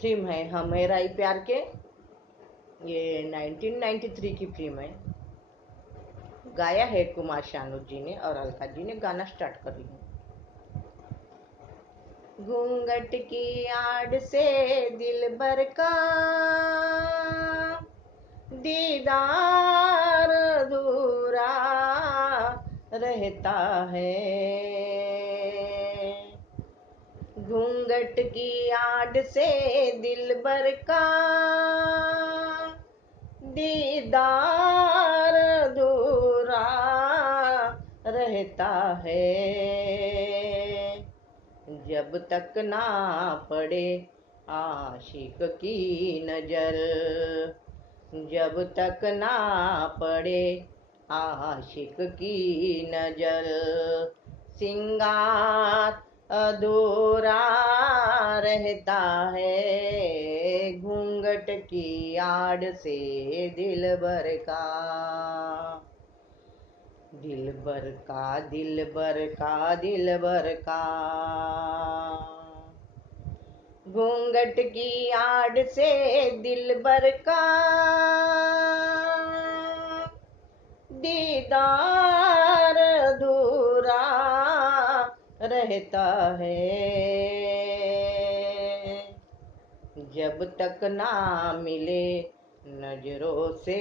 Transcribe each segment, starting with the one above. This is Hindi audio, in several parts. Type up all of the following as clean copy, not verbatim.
फिल्म है हम मेरा ही प्यार के। ये 1993 की फिल्म है। गाया है कुमार शानू जी ने और अलका जी ने। गाना स्टार्ट कर रही हूँ। घूंघट की आड़ से दिल भर का दीदार अधूरा रहता है। घूंघट की आड़ से दिल भर का दीदार अधूरा रहता है। जब तक ना पड़े आशिक की नजर, जब तक ना पड़े आशिक की नजर, सिंगार अधूरा रहता है। घूंघट की आड़ से दिल भर का, दिल भर का, दिल भर का, दिल भर का। घूंघट की आड़ से दिल भर का दीदार अधूरा रहता है। जब तक ना मिले नजरों से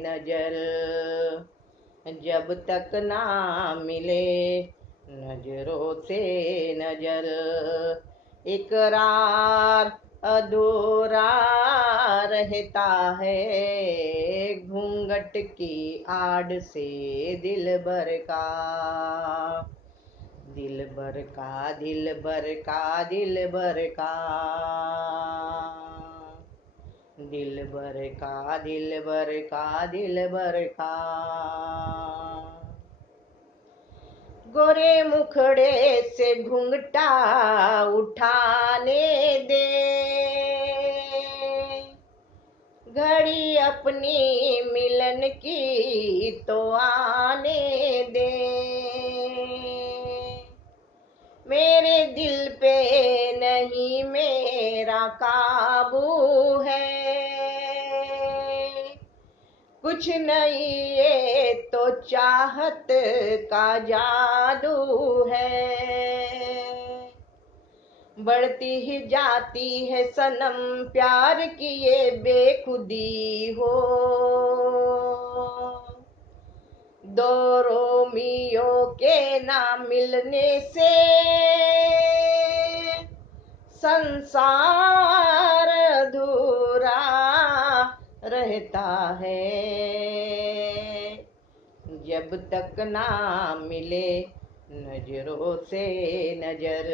नजर, जब तक ना मिले नजरों से नजर, इकरार अधूरा रहता है। घूंघट की आड़ से दिल भर का, दिल भर का, दिल भर का, दिल भर का, दिल भर का, दिल भर का, दिल भर का। गोरे मुखड़े से घूंघटा उठाने दे, घड़ी अपनी मिलन की तो आने दे। मेरे दिल पे नहीं मेरा काबू है, कुछ नहीं ये तो चाहत का जादू है। बढ़ती ही जाती है सनम प्यार की ये बेखुदी हो। दो रोमियो के ना मिलने से संसार अधूरा रहता है। जब तक ना मिले नजरों से नजर,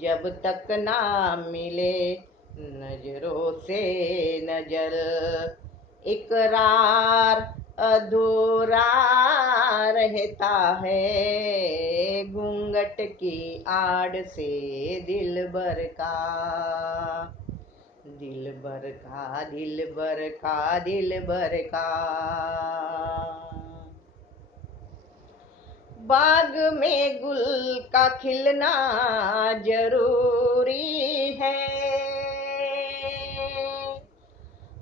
जब तक ना मिले नजरों से नजर, इकरार अधूरा रहता है। घूंघट की आड़ से दिल भर का, दिल भर का, दिल भर का, दिल भर का। बाग में गुल का खिलना जरूरी है,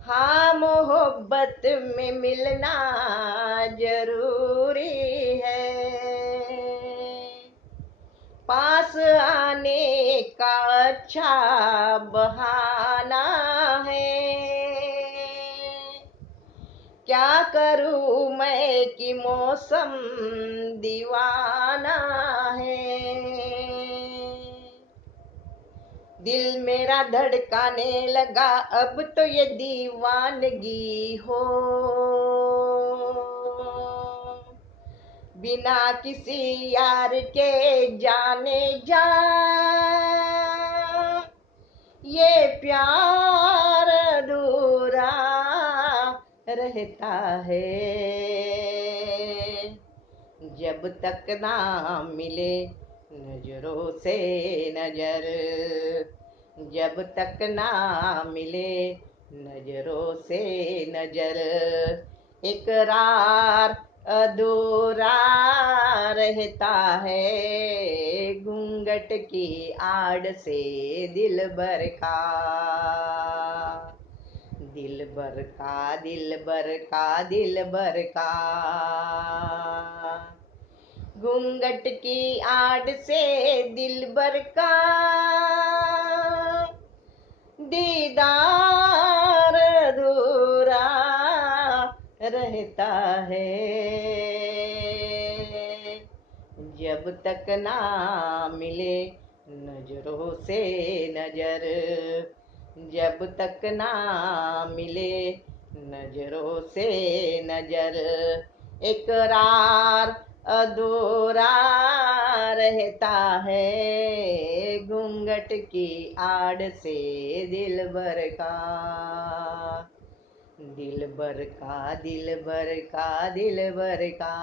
हाँ मोहब्बत में मिलना जरूरी है। पास आने का अच्छा बहाना है, क्या करूं मैं कि मौसम दीवाना है। दिल मेरा धड़काने लगा अब तो ये दीवानगी हो, बिना किसी यार के जाने जा ये प्यार अधूरा रहता है। जब तक ना मिले नजरों से नजर, जब तक ना मिले नजरों से नजर, इकरार अधूरा रहता है। घूंघट घूंघट की आड़ से दिलबर का, दिलबर का, दिलबर का, दिलबर का। घूंघट की आड़ से दिलबर का दीदार अधूरा रहता है, जब तक ना मिले नजरों से नजर, जब तक ना मिले नजरों से नजर, इकरार अधूरा रहता है, घूंघट की आड़ से दिलबर का, दिलबर का, दिलबर का, दिलबर का,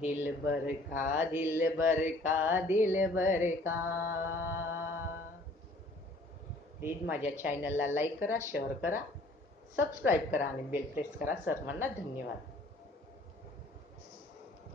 दिलबर का, दिलबर का, दिलबर का। प्लीज माझ्या चॅनलला लाईक करा, शेअर करा, सबस्क्राईब करा आणि बेल प्रेस करा. सर्वांना धन्यवाद.